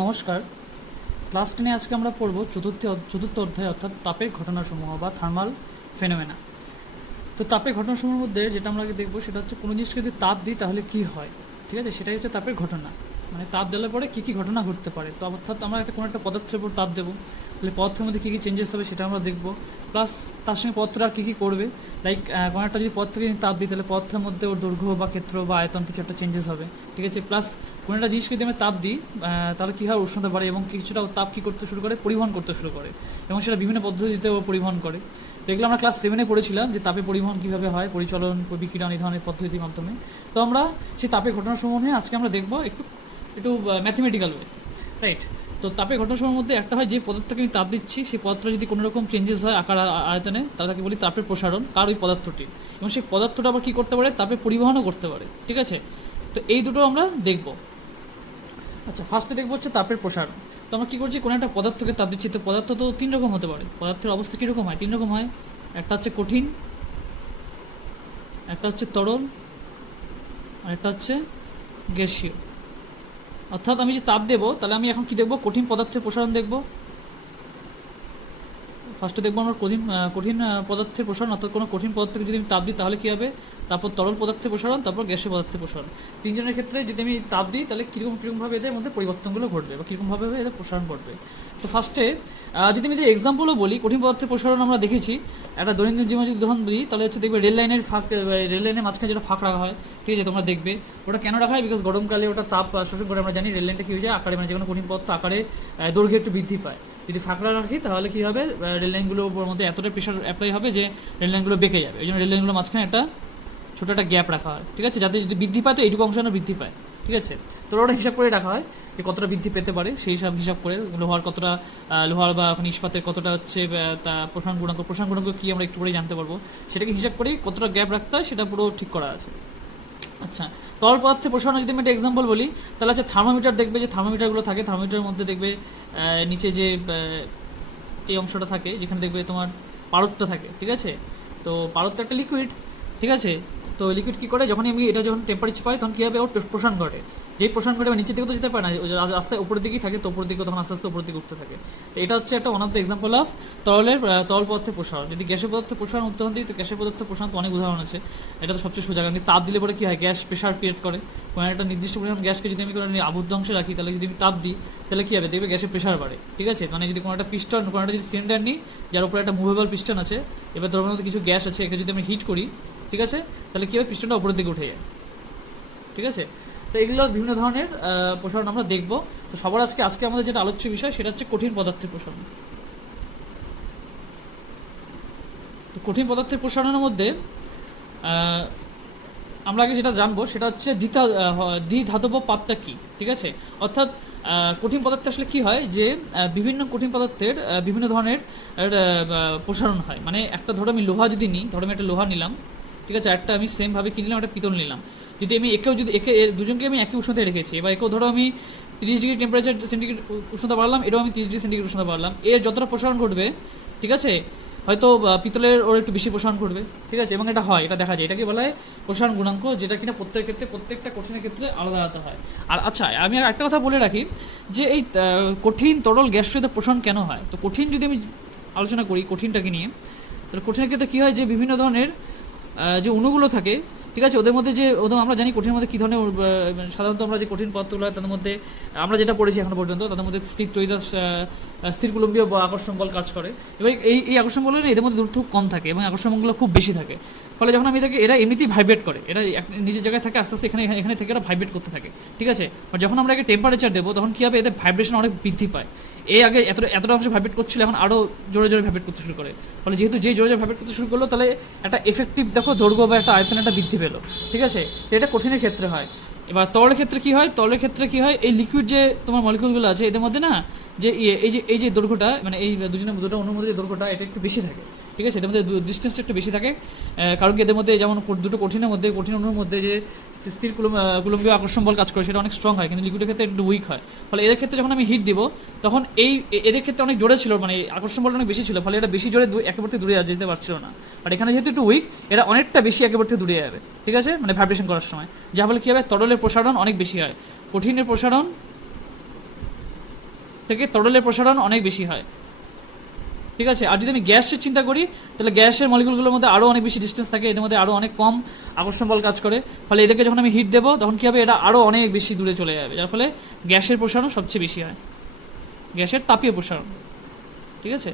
নমস্কার। ক্লাস 10-এ আজকে আমরা পড়ব চতুর্থ অধ্যায় অর্থাৎ তাপের ঘটনাসমূহ বা থার্মাল ফেনোমেনা। তো তাপের ঘটনাসমূহের মধ্যে যেটা আমরা আগে দেখবো সেটা হচ্ছে কোনো জিনিসকে যদি তাপ দিই তাহলে কি হয়, ঠিক আছে, সেটাই হচ্ছে তাপের ঘটনা। মানে তাপ দেওয়ার পরে কী কী ঘটনা ঘটতে পারে। তো অর্থাৎ আমরা কোনো একটা পদার্থের উপর তাপ দেবো, তাহলে পদার্থের মধ্যে কী কী চেঞ্জেস হবে সেটা আমরা দেখবো। প্লাস তার সঙ্গে পদার্থটা আর কী কী করবে, লাইক কোনো একটা যদি পদার্থকে তাপ দিই তাহলে পদার্থের মধ্যে ওর দৈর্ঘ্য বা ক্ষেত্র বা আয়তন কিছু একটা চেঞ্জেস হবে, ঠিক আছে। প্লাস কোনো একটা জিনিসকে যদি আমি তাপ দিই তাহলে কী হয়, উষ্ণতা বাড়ে এবং কিছুটা তাপ কী করতে শুরু করে, পরিবহন করতে শুরু করে, এবং সেটা বিভিন্ন পদ্ধতিতেও পরিবহন করে। তো এগুলো আমরা ক্লাস 7-এ পড়েছিলাম যে তাপে পরিবহন কীভাবে হয়, পরিচলন, বিকিরণ, এই ধরনের পদ্ধতির মাধ্যমে। তো আমরা সেই তাপের ঘটনাসমূহ নিয়ে আজকে আমরা দেখবো একটু একটু ম্যাথমেটিক্যাল ওয়ে, রাইট। তো তাপের ঘটনাসমূহের মধ্যে একটা হয় যে পদার্থকে আমি তাপ দিচ্ছি সেই পদার্থ যদি কোনো রকম চেঞ্জেস হয় আকার আয়তনে, তাকে বলি তাপের প্রসারণ, কার ওই পদার্থটি, এবং সেই পদার্থটা আবার কী করতে পারে, তাপের পরিবহনও করতে পারে, ঠিক আছে। তো এই দুটো আমরা দেখব। আচ্ছা, ফার্স্টে দেখবো হচ্ছে তাপের প্রসারণ। তো আমরা কী করছি, কোনো একটা পদার্থকে তাপ দিচ্ছি। তো পদার্থ তো তিন রকম হতে পারে, পদার্থের অবস্থা কীরকম হয়, তিন রকম হয়। একটা হচ্ছে কঠিন, একটা হচ্ছে তরল, আর একটা হচ্ছে গ্যাসীয়। অর্থাৎ আমি যে তাপ দেবো তাহলে আমি এখন কি দেখবো, কঠিন পদার্থের প্রসারণ দেখবো। ফার্স্টে দেখবো আমরা কঠিন পদার্থের প্রসারণ, অর্থাৎ কোনো কঠিন পদার্থকে যদি আমি তাপ দিই তাহলে কী হবে, তারপর তরল পদার্থের প্রসারণ, তারপর গ্যাসীয় পদার্থের প্রসারণ। তিনজনের ক্ষেত্রে যদি আমি তাপ দিই তাহলে কীরকমভাবে এদের মধ্যে পরিবর্তনগুলো ঘটবে বা কীরকমভাবে এদের প্রসারণ ঘটবে। তো ফার্স্টে যদি আমি এক্সাম্পলও বলি, কঠিন পদার্থের প্রসারণ আমরা দেখেছি একটা দৈনন্দিন জীবনে যদি উদাহরণ দিই তাহলে হচ্ছে দেখবে রেল লাইনের মাঝখানে যেটা ফাঁক রাখা হয়, ঠিক আছে, তোমরা দেখবে ওটা কেন রাখা হয়, বিকজ গরমকালে ওটা তাপ শোষণ করে। আমরা জানি রেল লাইনটা কী হয়ে যায়, আকারে মানে যে কোনো কঠিন পদার্থ আকারে দৈর্ঘ্য একটু বৃদ্ধি পায়। যদি ফাঁকড়া রাখি তাহলে কী হবে, রেল লাইনগুলোর মধ্যে এতটা প্রেশার অ্যাপ্লাই হবে যে রেল লাইনগুলো বেঁকে যাবে। এই জন্য রেল লাইনগুলোর মাঝখানে একটা ছোটো একটা গ্যাপ রাখা হয়, ঠিক আছে, যাতে যদি বৃদ্ধি পায় তো এইটুকু অংশ বৃদ্ধি পায়, ঠিক আছে। তো ওটা হিসাব করে রাখা হয় যে কতটা বৃদ্ধি পেতে পারে, সেই সব হিসাব করে লোহার কতটা, লোহার বা ইস্পাতের কতটা হচ্ছে তা প্রসারণ গুণাঙ্ক কী আমরা একটু পরেই জানতে পারবো। সেটাকে হিসাব করেই কতটা গ্যাপ রাখতে হয় সেটা পুরো ঠিক করা আছে। আচ্ছা, তরল পদার্থের প্রসারণ যদি আমি একটা এক্সাম্পল বলি তাহলে হচ্ছে থার্মোমিটার। দেখবে যে থার্মোমিটারগুলো থাকে, থার্মোমিটারের মধ্যে দেখবে নিচে যে এই অংশটা থাকে যেখানে দেখবে তোমার পারদটা থাকে, ঠিক আছে। তো পারদ একটা লিকুইড, ঠিক আছে। তো লিকুইড কী করে, যখনই আমি এটা যখন টেম্পারেচার পাই তখন কী হবে, ওর প্রসারণ ঘটে। যেই প্রসারণ ঘটে নিচের দিকে তো যেতে পারে না, আস্তে উপরের দিকেই থাকে, তো উপরের দিকে তখন আস্তে আস্তে উপরের দিকে উঠতে থাকে। তো এটা হচ্ছে একটা one of the example of তরল পদার্থের প্রসারণ। যদি গ্যাসের পদার্থের প্রসারণ উদাহরণ দিই তো গ্যাসের পদার্থের প্রসারণ তো অনেক উদাহরণ আছে। এটা তো সবচেয়ে সোজা, কারণ তাপ দিলে পরে কী হয়, গ্যাস প্রেশার ক্রিয়েট করে। কোনো একটা নির্দিষ্ট পরিমাণ গ্যাসকে যদি আমি কোনো আবদ্ধ অংশে রাখি তাহলে যদি আমি তাপ দিই তাহলে কী হবে, দেখবে গ্যাসের প্রেশার বাড়ে, ঠিক আছে। মানে যদি কোনো একটা পিস্টন, কোনো একটা যদি সিলিন্ডার নিই যার উপরে একটা মুভেবল পিস্টন আছে, এবার ধরুন কিছু গ্যাস আছে, একে যদি আমি হিট করি, ঠিক আছে, তাহলে কী হবে, পিস্টনটা উপরের দিকে উঠে যায়, ঠিক আছে। তো এগুলো বিভিন্ন ধরনের প্রসারণ আমরা দেখব। তো সবার আজকে আমাদের যেটা আলোচ্য বিষয় সেটা হচ্ছে কঠিন পদার্থের প্রসারণ। তো কঠিন পদার্থের প্রসারণের মধ্যে আমরা আগে যেটা জানবো সেটা হচ্ছে দ্বিধাতব পাতটা কী, ঠিক আছে। অর্থাৎ কঠিন পদার্থে আসলে কী হয় যে বিভিন্ন কঠিন পদার্থের বিভিন্ন ধরনের প্রসারণ হয়। মানে একটা ধরো আমি লোহা যদি নিই, ধরো আমি একটা লোহা নিলাম, ঠিক আছে, একটা আমি সেমভাবে কিনলাম একটা পিতল নিলাম। যদি আমি দুজনকে আমি একই উষ্ণতায় রেখেছি, এবার একেও ধরো আমি 30 ডিগ্রি টেম্পারেচার সেন্টিগ্রেড উষ্ণতা বাড়লাম, এটাও আমি 30 ডিগ্রি সেন্টিগ্রেড উষ্ণতা বাড়লাম, এর যতটা প্রসারণ ঘটবে, ঠিক আছে, হয়তো পিতলের ওর একটু বেশি প্রসারণ করবে, ঠিক আছে। এবং এটা হয়, এটা দেখা যায়, এটাকে বলা হয় প্রসারণ গুণাঙ্ক, যেটা কিনা প্রত্যেকটা কঠিনের ক্ষেত্রে আলাদা আলাদা হয়। আর আচ্ছা, আমি আর একটা কথা বলে রাখি যে এই কঠিন তরল গ্যাসীয়দের প্রসারণ কেন হয়। তো কঠিন যদি আমি আলোচনা করি কঠিনটাকে নিয়ে, তাহলে কঠিনের ক্ষেত্রে কী হয় যে বিভিন্ন ধরনের যে অণুগুলো থাকে, ঠিক আছে, ওদের মধ্যে যে আমরা জানি কঠিনের মধ্যে কী ধরনের সাধারণত আমরা যে কঠিন পদার্থগুলো হয় তাদের মধ্যে আমরা যেটা পড়েছি এখনো পর্যন্ত তাদের মধ্যে স্থির কুলম্বীয় বা আকর্ষণ বল কাজ করে। এবার এই আকর্ষণ বল এদের মধ্যে দূরত্ব খুব কম থাকে এবং আকর্ষণ বলগুলো খুব বেশি থাকে। ফলে যখন আমি এরা এমনিতেই ভাইব্রেট করে, এরা নিজের জায়গায় থাকে, আস্তে আস্তে এখানে থেকে এরা ভাইব্রেট করতে থাকে, ঠিক আছে। আর যখন আমরা একে টেম্পারেচার দেবো তখন কী হবে, এদের ভাইব্রেশন অনেক বৃদ্ধি পায়। আগে এতটা অংশ ভাইব্রেট করছিল, এখন আরও জোরে জোরে ভাইব্রেট করতে শুরু করে। ফলে যেহেতু জোরে জোরে ভাইব্রেট করতে শুরু করলো তাহলে একটা এফেক্টিভ দেখো দৈর্ঘ্য বা একটা আয়তন একটা বৃদ্ধি পেলো, ঠিক আছে। তো এটা কঠিনের ক্ষেত্রে হয়। এবার তরলের ক্ষেত্রে কী হয়, কি হয়, এই লিকুইড যে তোমার মলিকুলগুলো আছে এদের মধ্যে না যে এই যে দৈর্ঘ্যটা, মানে এই দুটো অণুর মধ্যে যে দৈর্ঘ্যটা এটা একটু বেশি থাকে, ঠিক আছে। এদের মধ্যে ডিস্টেন্সটা একটু বেশি থাকে, কারণ কি এদের মধ্যে যেমন দুটো কঠিন অণুর মধ্যে যে স্থির কুলম্বীয় আকর্ষণ বল কাজ করে সেটা অনেক স্ট্রং হয়, কিন্তু লিকুইডের ক্ষেত্রে একটু উইক হয়। ফলে এদের ক্ষেত্রে যখন আমি হিট দিব তখন এদের ক্ষেত্রে অনেক জোরে ছিল, মানে আকর্ষণ বলটা অনেক বেশি ছিল, ফলে এটা বেশি জোরে একেবারে দূরে যেতে পারছিল না। বাট এখানে যেহেতু একটু উইক, এরা অনেকটা বেশি একেবারে দূরে যাবে, ঠিক আছে, মানে ভাইব্রেশন করার সময়, যা ফলে কী হবে, তরলের প্রসারণ অনেক বেশি হয়। কঠিনের প্রসারণ থেকে তরলের প্রসারণ অনেক বেশি হয়, ঠিক আছে। আর যদি আমি গ্যাসের চিন্তা করি তাহলে গ্যাসের মলিকুলগুলোর মধ্যে আরও অনেক বেশি ডিস্টেন্স থাকে, এদের মধ্যে আরও অনেক কম আকর্ষণ বল কাজ করে, ফলে এদেরকে যখন আমি হিট দেবো তখন কী হবে, এটা আরও অনেক বেশি দূরে চলে যাবে, যার ফলে গ্যাসের প্রসারণ সবচেয়ে বেশি হয়, গ্যাসের তাপীয় প্রসারণ, ঠিক আছে।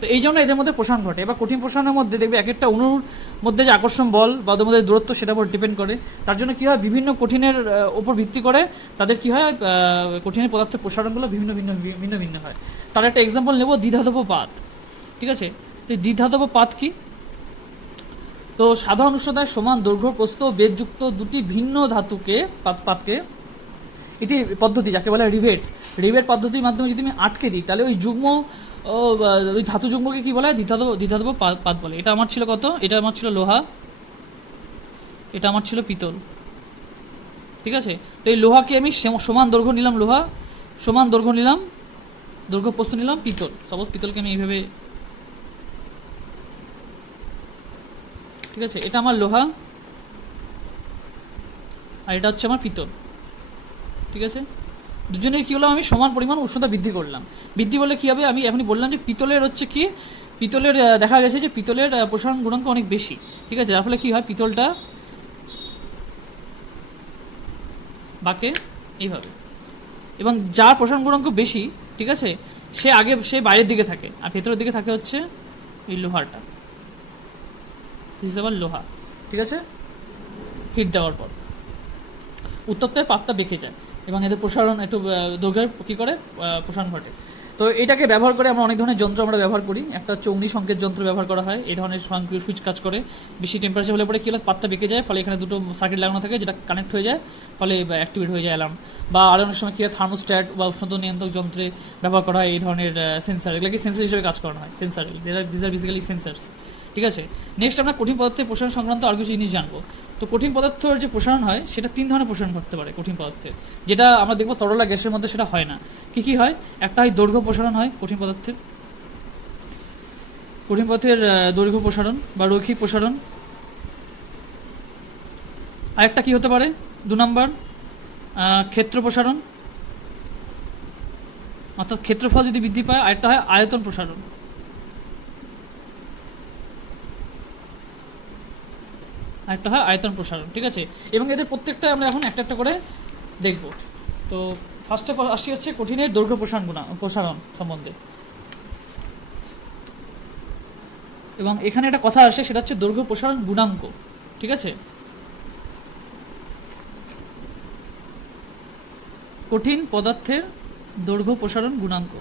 তো এই জন্য এদের মধ্যে প্রসারণ ঘটে। এবার কঠিন প্রসারণের মধ্যে দেখবে এক একটা অণুর মধ্যে যে আকর্ষণ বল বা ওদের মধ্যে দূরত্ব সেটার উপর ডিপেন্ড করে। তার জন্য কী হয়, বিভিন্ন কঠিনের ওপর ভিত্তি করে তাদের কী হয়, কঠিনের পদার্থের প্রসারণগুলো ভিন্ন ভিন্ন ভিন্ন ভিন্ন হয়। তার একটা এক্সাম্পল নেব, দ্বিধাতব পাত, ঠিক আছে। তো দ্বিধাতব পাত কি? তো সাধারণ উষ্ণতায় সমান দৈর্ঘ্য প্রস্থ বেগযুক্ত দুটি ভিন্ন ধাতুকে পাতকে, এটি পদ্ধতি যাকে বলে রিভেট পদ্ধতির মাধ্যমে যদি আমি আটকে দিই তাহলে ওই যুগ্ম ওই ধাতু যুগ্মকে কি বলা হয়, দ্বিধাতব পাত বলে। এটা আমার ছিল কত, এটা আমার ছিল লোহা, এটা আমার ছিল পিতল, ঠিক আছে। তো এই লোহাকে আমি সমান দৈর্ঘ্য নিলাম, লোহা সমান দৈর্ঘ্য নিলাম, দৈর্ঘ্য প্রস্থ নিলাম পিতল। সাপোজ পিতলকে আমি এইভাবে, ঠিক আছে, এটা আমার লোহা আর এটা হচ্ছে আমার পিতল, ঠিক আছে। দুজনের কী হলো, আমি সমান পরিমাণ উষ্ণতা বৃদ্ধি করলাম। বৃদ্ধি বলে কী হবে, আমি এখনই বললাম যে পিতলের হচ্ছে কি, পিতলের দেখা গেছে যে পিতলের প্রসারণ গুণাঙ্ক অনেক বেশি, ঠিক আছে। যার ফলে কী হয়, পিতলটা বাঁকে এইভাবে, এবং যার প্রসারণ গুণাঙ্ক বেশি, ঠিক আছে, সে বাইরের দিকে থাকে আর ভেতরের দিকে থাকে হচ্ছে এই লোহাটা, আবার লোহা, ঠিক আছে। হিট দেওয়ার পর উত্তপ্তের পাতটা বেঁকে যায় এবং এদের প্রসারণ একটু দৈর্ঘ্যের কী করে প্রসারণ ঘটে। তো এটাকে ব্যবহার করে আমরা অনেক ধরনের যন্ত্র আমরা ব্যবহার করি। একটা হচ্ছে অগ্নি সংকেত যন্ত্র ব্যবহার করা হয়, এই ধরনের স্বয়ংক্রিয় সুইচ কাজ করে। বেশি টেম্পারেচার হলে পরে কী হলো, পাতটা বেঁকে যায়, ফলে এখানে দুটো সার্কিট লাগানো থাকে যেটা কানেক্ট হয়ে যায়, ফলে অ্যাক্টিভেট হয়ে যায় অ্যালার্ম। বা আরও অনেক সময় কী হয়, থার্মোস্ট্যাট বা উষ্ণতা নিয়ন্ত্রক যন্ত্রে ব্যবহার করা হয় এই ধরনের সেন্সার, এগুলোকে সেন্সার হিসেবে কাজ করানো হয়, sensor, this are basically sensors, ঠিক আছে। নেক্সট আমরা কঠিন পদার্থের প্রসারণ সংক্রান্ত আর কিছু জিনিস জানবো। তো কঠিন পদার্থের যে প্রসারণ হয় সেটা 3 ধরনের প্রসারণ ঘটতে পারে কঠিন পদার্থের, যেটা আমরা দেখবো তরল গ্যাসের মধ্যে সেটা হয় না। কী হয়, একটা হয় দৈর্ঘ্য প্রসারণ হয় কঠিন পদার্থের দৈর্ঘ্য প্রসারণ বা রৈখিক প্রসারণ। আরেকটা কী হতে পারে, 2 নম্বর ক্ষেত্র প্রসারণ, অর্থাৎ ক্ষেত্রফল যদি বৃদ্ধি পায়। আরেকটা হয় আয়তন প্রসারণ, একটা হয় আয়তন প্রসারণ, ঠিক আছে। এবং এদের প্রত্যেকটা আমরা এখন একটা একটা করে দেখব। তো ফার্স্ট অফ অল আসি হচ্ছে কঠিনের দৈর্ঘ্য প্রসারণ সম্বন্ধে। এবং এখানে একটা কথা আসে, সেটা হচ্ছে দৈর্ঘ্য প্রসারণ গুণাঙ্ক, ঠিক আছে। কঠিন পদার্থের দৈর্ঘ্য প্রসারণ গুণাঙ্ক,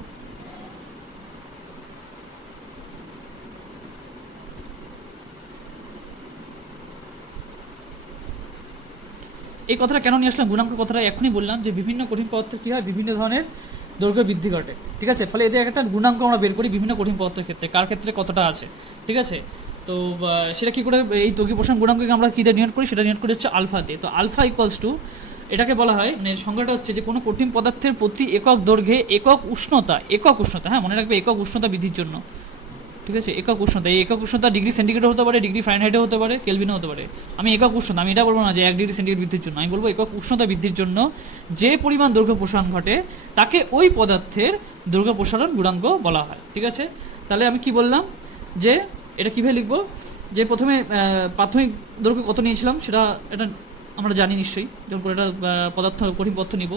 এই কথাটা কেন নিয়ে আসলাম, গুণাঙ্ক কথাটা এখনই বললাম যে বিভিন্ন কঠিন পদার্থের কী হয়, বিভিন্ন ধরনের দৈর্ঘ্য বৃদ্ধি ঘটে, ঠিক আছে। ফলে এদের একটা গুণাঙ্ক আমরা বের করি বিভিন্ন কঠিন পদার্থের ক্ষেত্রে, কার ক্ষেত্রে কতটা আছে, ঠিক আছে। তো সেটা কী করে, এই দৈর্ঘ্য প্রসারণ গুণাঙ্ককে আমরা কী দিয়ে নিয়োগ করি, সেটা নিয়োগ করি হচ্ছে আলফা দিয়ে। তো আলফা ইকুয়ালস টু, এটাকে বলা হয়, মানে সংখ্যাটা হচ্ছে যে কোনো কঠিন পদার্থের প্রতি একক দৈর্ঘ্যে একক উষ্ণতা, হ্যাঁ মনে রাখবে, একক উষ্ণতা বৃদ্ধির জন্য, ঠিক আছে। একক উষ্ণতা, এই একক উষ্ণতা ডিগ্রি সেন্টিগ্রেড হতে পারে, ডিগ্রি ফারেনহাইটে হতে পারে, কেলভিনও হতে পারে। আমি একক উষ্ণতা, আমি এটা বলবো না যে 1 ডিগ্রি সেন্টিগ্রেড বৃদ্ধির জন্য, আমি বলবো একক উষ্ণতা বৃদ্ধির জন্য যে পরিমাণ দৈর্ঘ্য প্রসারণ ঘটে তাকে ওই পদার্থের দৈর্ঘ্য প্রসারণ গুণাঙ্ক বলা হয়, ঠিক আছে। তাহলে আমি কি বললাম যে এটা কীভাবে লিখবো, যে প্রথমে প্রাথমিক দৈর্ঘ্য কত নিয়েছিলাম সেটা এটা আমরা জানি নিশ্চয়ই, যখন একটা কঠিন পদার্থ নিব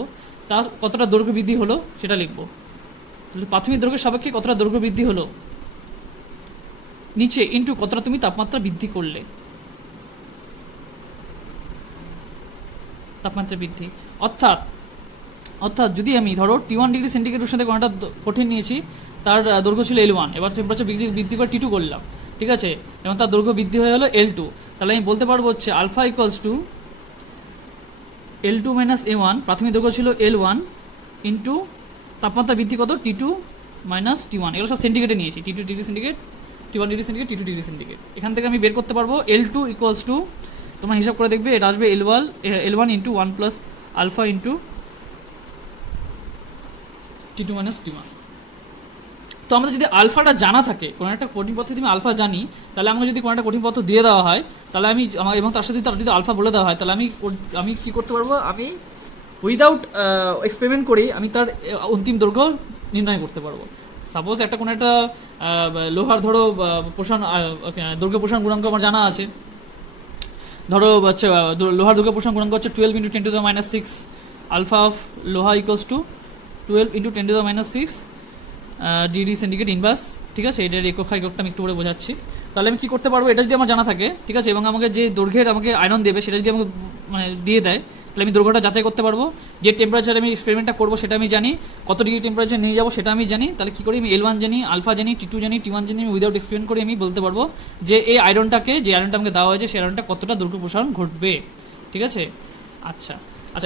তার কতটা দৈর্ঘ্য বৃদ্ধি হলো সেটা লিখবো। তাহলে প্রাথমিক দৈর্ঘ্যের সাপেক্ষে কতটা দৈর্ঘ্য বৃদ্ধি হলো, নিচে ইন্টু কতটা তুমি তাপমাত্রা বৃদ্ধি করলে, তাপমাত্রা বৃদ্ধি। অর্থাৎ যদি আমি ধরো T1 ডিগ্রি সেন্টিগ্রেড উষ্ণতায় কোনটা কঠিন নিয়েছি, তার দৈর্ঘ্য ছিল L1, এবার টেম্পারেচার বৃদ্ধি করে T2 করলাম, ঠিক আছে, এবং তার দৈর্ঘ্য বৃদ্ধি হয়ে হলো L2। তাহলে আমি বলতে পারবো হচ্ছে alpha equals to L2 minus A1, প্রাথমিক দৈর্ঘ্য ছিল L1 ইন্টু তাপমাত্রা বৃদ্ধি কত, T2 মাইনাস T1, এগুলো সব সেন্টিগ্রেডে নিয়েছি, T2 degree centigrade, T1 degree centigrade, T2 degree centigrade. এখান থেকে আমি বের করতে পারবো L2 ইকুয়ালস টু, তোমার হিসাব করে দেখবে এটা আসবে L1 into 1 plus alpha into T2 minus T1। তো আমাদের যদি আলফাটা জানা থাকে, কোনো একটা কঠিন পদার্থে আমি আলফা জানি, তাহলে আমাকে যদি কোনো একটা কঠিন পদার্থ দিয়ে দেওয়া হয়, তাহলে আমি এবং তার সাথে তার যদি আলফা বলে দেওয়া হয়, তাহলে আমি কী করতে পারবো, আমি উইদাউট এক্সপেরিমেন্ট করেই আমি তার অন্তিম দৈর্ঘ্য নির্ণয় করতে পারবো। সাপোজ একটা কোনো একটা লোহার ধরো প্রসারণ দৈর্ঘ্য প্রসারণ গুণাঙ্ক আমার জানা আছে, ধরো হচ্ছে লোহার দৈর্ঘ্য প্রসারণ গুণাঙ্ক হচ্ছে 12 × 10⁻⁶ আলফা অফ লোহা equals to 12 × 10⁻⁶ degree centigrade inverse, ঠিক আছে। এটার এককটা আমি একটু করে বোঝাচ্ছি। তাহলে আমি কী করতে পারবো, এটা যদি আমার জানা থাকে, ঠিক আছে, এবং আমাকে যে দৈর্ঘ্যের আমাকে আয়রন দেবে সেটা যদি আমাকে মানে দিয়ে দেয়, তাহলে আমি দৈর্ঘ্যটা যাচাই করতে পারবো। যে টেম্পারেচার আমি এক্সপেরিমেন্টটা করবো সেটা আমি জানি, কত ডিগ্রি টেম্পারেচার নিয়ে যাবো সেটা আমি জানি। তাহলে কী করি, আমি L1 জানি, আলফা জানি, T2 জানি, T1 জানি, আমি উইদাউট এক্সপেরিমেন্ট করে আমি বলতে পারবো যে এই আয়রনটাকে, যে আয়রনটা আমাকে দেওয়া হয়েছে সেই আয়রনটা কতটা দৈর্ঘ্য প্রসারণ ঘটবে, ঠিক আছে। আচ্ছা,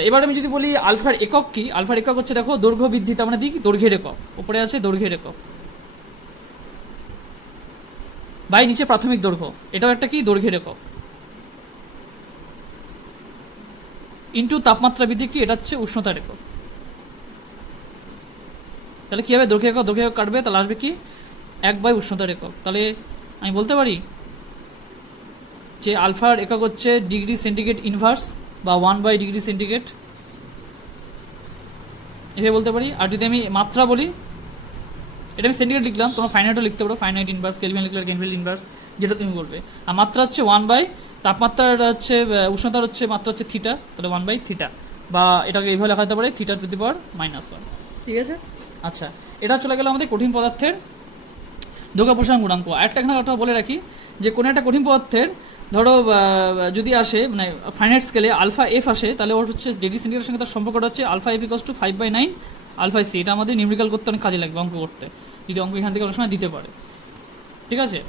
এবার আমি যদি বলি আলফার একক কি, আলফার একক হচ্ছে দেখো দৈর্ঘ্য বৃদ্ধি, তার মানে দিক দৈর্ঘ্যের একক, উপরে আছে দৈর্ঘ্যের একক বাই নিচে প্রাথমিক দৈর্ঘ্য, এটাও একটা কি দৈর্ঘ্যের একক, ইন্টু তাপমাত্রা বৃদ্ধি কি, এটা হচ্ছে উষ্ণতার একক। তাহলে কী হবে, দৈর্ঘ্য একক কাটবে, তাহলে আসবে কি 1 উষ্ণতার একক। তাহলে আমি বলতে পারি যে আলফার একক হচ্ছে ডিগ্রি সেন্টিগ্রেড ইনভার্স বা 1 ডিগ্রি সেন্টিগ্রেড, এভাবে বলতে পারি। আর যদি আমি মাত্রা বলি, এটা আমি সেন্টিগ্রেড লিখলাম, তোমরা ফাইনাইটও লিখতে পারো, ফাইনাইট ইনভার্স, কেলভিন লিখলে কেলভিন ইনভার্স, যেটা তুমি বলবে। আর মাত্রা হচ্ছে 1 তাপমাত্রার হচ্ছে উষ্ণতার হচ্ছে মাত্রা হচ্ছে থিটা, তাহলে 1/θ, বা এটাকে এইভাবে লেখা যেতে পারে θ⁻⁻1, ঠিক আছে। আচ্ছা, এটা চলে গেল আমাদের কঠিন পদার্থের দৈর্ঘ্য প্রসারণ গুণাঙ্ক। আরেকটা এখানে কথা বলে রাখি যে কোনো একটা কঠিন পদার্থের ধরো যদি আসে মানে ফাইনাইট স্কেলে আলফা এফ আসে, তাহলে ওর হচ্ছে ডিগ্রি সেন্টিগ্রেডের সঙ্গে তার সম্পর্কটা হচ্ছে alpha F equals to 5/9 alpha C. এটা আমাদের নিউমেরিক্যাল করতে অনেক কাজে লাগবে, অঙ্ক করতে, যদি অঙ্ক এখান থেকে অনেক সময় দিতে পারে, ঠিক আছে।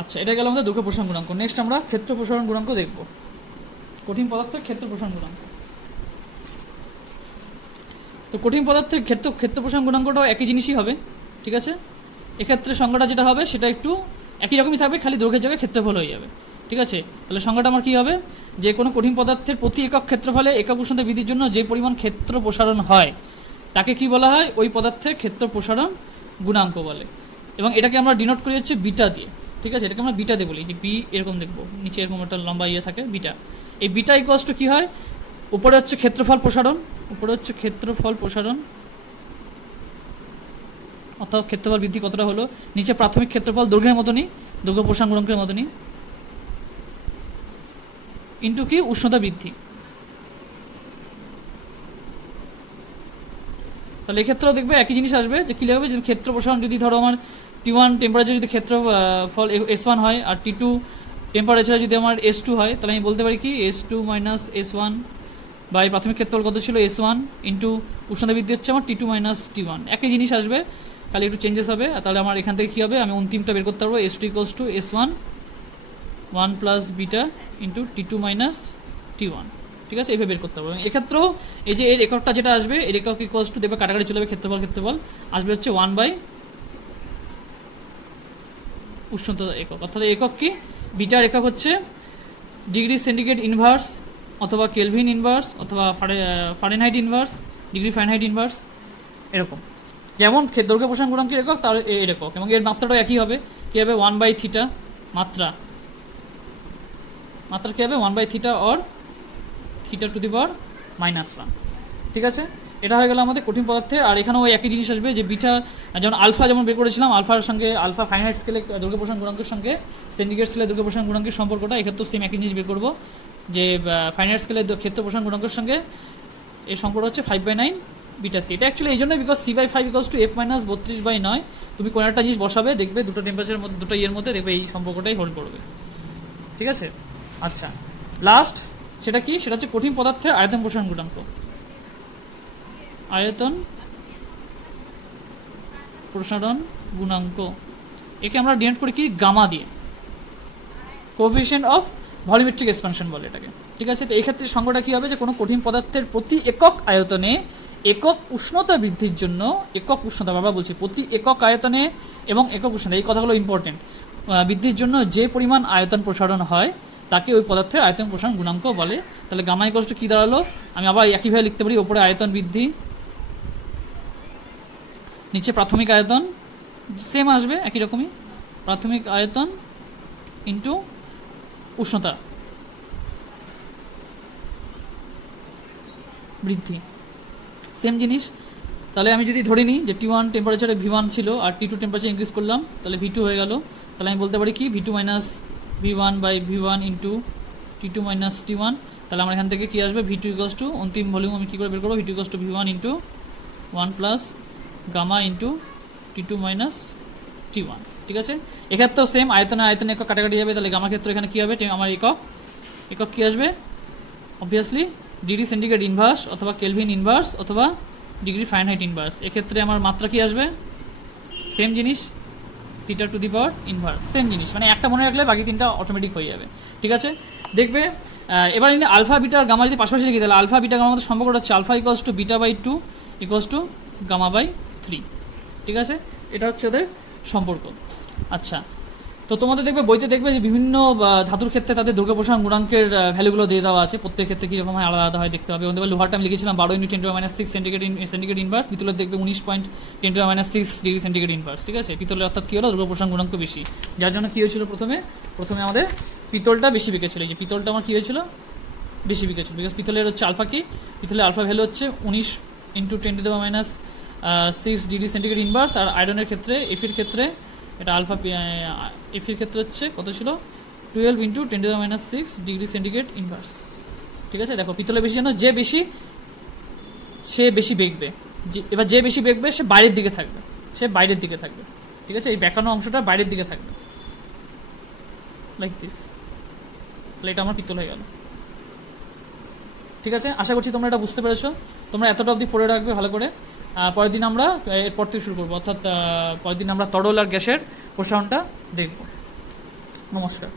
আচ্ছা, এটা গেল আমাদের দৈর্ঘ্য প্রসারণ গুণাঙ্ক। নেক্সট আমরা ক্ষেত্র প্রসারণ গুণাঙ্ক দেখব, কঠিন পদার্থের ক্ষেত্র প্রসারণ গুণাঙ্ক। তো কঠিন পদার্থের ক্ষেত্র প্রসারণ গুণাঙ্কটাও একই জিনিসই হবে, ঠিক আছে। এক্ষেত্রে সংজ্ঞাটা যেটা হবে সেটা একটু একই রকমই থাকবে, খালি দৈর্ঘ্যের জায়গায় ক্ষেত্রফল হয়ে যাবে, ঠিক আছে। তাহলে সংজ্ঞাটা আমার কী হবে, যে কোনো কঠিন পদার্থের প্রতি একক ক্ষেত্রফলে একক উষ্ণতা বৃদ্ধির জন্য যে পরিমাণ ক্ষেত্র প্রসারণ হয় তাকে কি বলা হয়, ওই পদার্থের ক্ষেত্র প্রসারণ গুণাঙ্ক বলে। এবং এটাকে আমরা ডিনোট করি হচ্ছে বিটা দিয়ে, ঠিক আছে। এটাকে আমরা বিটা দিয়ে বলি, যে বি এরকম দেখবো, নিচে এরকম একটা লম্বা ইয়ে থাকে বিটা। এই বিটা ইকুয়ালস টু কী হয়, উপরে হচ্ছে ক্ষেত্রফল প্রসারণ, উপরে হচ্ছে ক্ষেত্রফল প্রসারণ অর্থাৎ ক্ষেত্রফল বৃদ্ধি কতটা হলো, নিচে প্রাথমিক ক্ষেত্রফল দৈর্ঘ্যের মতনই, দৈর্ঘ্য প্রসারণ গুণাঙ্কের মতনই, ইন্টু কি উষ্ণতা বৃদ্ধি। তাহলে এক্ষেত্রেও দেখবে একই জিনিস আসবে, যে কী লাগবে, যে ক্ষেত্র প্রসারণ যদি ধরো আমার T1 টেম্পারেচার যদি ক্ষেত্রফল S1 হয় আর T2 টেম্পারেচার যদি আমার S2 হয়, তাহলে আমি বলতে পারি কি S2 - S1 বা এই প্রাথমিক ক্ষেত্রফল কত ছিল S1 ইন্টু উষ্ণতা বৃদ্ধি হচ্ছে আমার T2 - T1, একই জিনিস আসবে, খালি একটু চেঞ্জেস হবে। তাহলে আমার এখান থেকে কী হবে, আমি অন্তিমটা বের করতে পারবো S2 = S1 1 + β into T2 - T1, ঠিক আছে, এইভাবে বের করতে পারবো। এক্ষেত্রেও এই যে এর এককটা যেটা আসবে, এর একক ইকুয়ালস টু দেবে, কাটাকাটি চলে যাবে, ক্ষেত্রফল আসবে হচ্ছে 1 উষ্ণতা একক, অর্থাৎ একক কি, বিটার একক হচ্ছে ডিগ্রি সেন্টিগ্রেড ইনভার্স অথবা কেলভিন ইনভার্স অথবা Fahrenheit inverse, degree Fahrenheit inverse, এরকম। যেমন দৈর্ঘ্য প্রসারণ গুণাঙ্কের একক তার এর একক, এবং এর মাত্রাটাও একই হবে, কী হবে 1/θ, মাত্রা কী হবে 1/θ অর θ⁻⁻1, ঠিক আছে। এটা হয়ে গেল আমাদের কঠিন পদার্থের। আর এখানেও একই জিনিস আসবে, যে বিটা যেমন আলফা যেমন বের করেছিলাম, আলফার সঙ্গে আলফা ফাইনাইট স্কেলে দৈর্ঘ্য প্রসারণ গুণাঙ্কের সঙ্গে সেন্টিগ্রেড স্কেলে দৈর্ঘ্য প্রসারণ গুণাঙ্কের সম্পর্কটা, এক্ষেত্রেও সেম একই জিনিস বের করবো, যে ফাইনাইট স্কেলে ক্ষেত্র প্রসারণ গুণাঙ্কের সঙ্গে এই সম্পর্ক হচ্ছে 5/9 বিটা সি। এটা অ্যাকচুয়ালি এই জন্যই বিকজ C/5 = F - 32/9, তুমি কোনো একটা জিনিস বসাবে, দেখবে দুটো টেম্পারেচারের মধ্যে, দুটো ইয়ের মধ্যে দেখবে এই সম্পর্কটাই হোল্ড করবে, ঠিক আছে। আচ্ছা, লাস্ট সেটা কি, সেটা হচ্ছে কঠিন পদার্থের আয়তন প্রসারণ গুণাঙ্ক। আয়তন প্রসারণ গুণাঙ্ক, একে আমরা ডিনোট করি কি গামা দিয়ে, কোএফিসিয়েন্ট অফ ভলিউমেট্রিক এক্সপানশন বলে এটাকে, ঠিক আছে। তো এই ক্ষেত্রে সংজ্ঞাটা কী হবে, যে কোনো কঠিন পদার্থের প্রতি একক আয়তনে একক উষ্ণতা বৃদ্ধির জন্য, একক উষ্ণতা বাবা বলছি, প্রতি একক আয়তনে এবং একক উষ্ণতা, এই কথাগুলো ইম্পর্টেন্ট, বৃদ্ধির জন্য যে পরিমাণ আয়তন প্রসারণ হয় তাকে ওই পদার্থের আয়তন প্রসারণ গুণাঙ্ক বলে। তাহলে গামা ইকুয়ালস টু কী দাঁড়ালো, আমি আবার একইভাবে লিখতে পারি, ওপরে আয়তন বৃদ্ধি, নিচে প্রাথমিক আয়তন, সেম আসবে একই রকমই, প্রাথমিক আয়তন ইন্টু উষ্ণতা, বৃদ্ধি। সেম জিনিস, তাহলে আমি যদি ধরে নিই যে T1 টেম্পারেচারে V1 ছিল আর T2 টেম্পারেচার ইনক্রিজ করলাম, তাহলে V2 হয়ে গেল। তাহলে আমি বলতে পারি কি V2 minus V1 by V1 into T2 minus T1। তাহলে আমার এখান থেকে কী আসবে, V2 ইকোয়াস টু অন্তিম ভলিউম আমি কী করে বের করবো, V2 equals to V1 into 1 plus gamma into T2 minus T1। ঠিক আছে, এক্ষেত্রেও সেম, আয়তনে আয়তনে একক কাটাকাটি যাবে। তাহলে গামার ক্ষেত্রে এখানে কী হবে, আমার একক কী আসবে, অবভিয়াসলি ডিগ্রি সেন্টিগ্রেড ইনভার্স অথবা কেলভিন ইনভার্স অথবা ডিগ্রি ফারেনহাইট ইনভার্স। এক্ষেত্রে আমার মাত্রা কী আসবে, সেম জিনিস, theta to the power inverse. Same জিনিস, মানে একটা মনে রাখলে বাকি তিনটা অটোমেটিক হয়ে যাবে। ঠিক আছে, দেখবে এবার যদি আলফা বিটা আর গামা যদি পাশাপাশি লিখি, তাহলে আলফা বিটা গামার মধ্যে সম্পর্কটা হচ্ছে alpha equals to beta by 2 equals to gamma by 3। ঠিক আছে, এটা হচ্ছে ওদের সম্পর্ক। আচ্ছা, তো তোমাদের দেখবে বইতে দেখবে যে বিভিন্ন ধাতুর ক্ষেত্রে তাদের দুর্গ প্রসারণ গুণাঙ্কের ভ্যালুগুলো দিয়ে দেওয়া আছে, প্রত্যেক ক্ষেত্রে কীরকম হয় আলাদা আলাদা হয় দেখতে হবে। ওদের লোহারটা আমি লিখেছিলাম 12 ইন্টু 10⁻6 সেন্টিগ্রেড ইনভার্স, পিতলের দেখবে 19.10⁻6 ডিগ্রি সেন্টিগ্রেড ইনভার্স। ঠিক আছে, পিতলের অর্থাৎ কী হলো, দুর্গ প্রসারণ গুণাঙ্ক বেশি, যার জন্য কী হয়েছিল, প্রথমে আমাদের পিতলটা বেশি বিকেছিল। এই যে পিতলটা আমার কী হয়েছিল, বেশি বিকেছিল, বিকজ পিতলের হচ্ছে আলফা কি, পিতলের আলফা ভ্যালু হচ্ছে 19 ইন্টু 10⁻6 ডিগ্রি সেন্টিগ্রেড ইনভার্স। আর আয়রনের ক্ষেত্রে এফির ক্ষেত্রে এটা আলফা, এফির ক্ষেত্রে হচ্ছে কত ছিল, 12 ইন্টু 10⁻6 ডিগ্রি সেন্টিগ্রেড ইনভার্স। ঠিক আছে, দেখো পিতলে বেশি, জানো যে বেশি সে বেশি বেগবে, এবার যে বেশি বেগবে সে বাইরের দিকে থাকবে, ঠিক আছে, এই বেঁকানো অংশটা বাইরের দিকে থাকবে, লাইক দিস। তাহলে এটা আমার পিতল হয়ে গেল। ঠিক আছে, আশা করছি তোমরা এটা বুঝতে পেরেছো। তোমরা এতটা অবধি পড়ে রাখবে ভালো করে। পরের দিন আমরা এরপর থেকে শুরু করবো, অর্থাৎ পরের দিন আমরা তরল আর গ্যাসের প্রসারণটা দেখব। নমস্কার।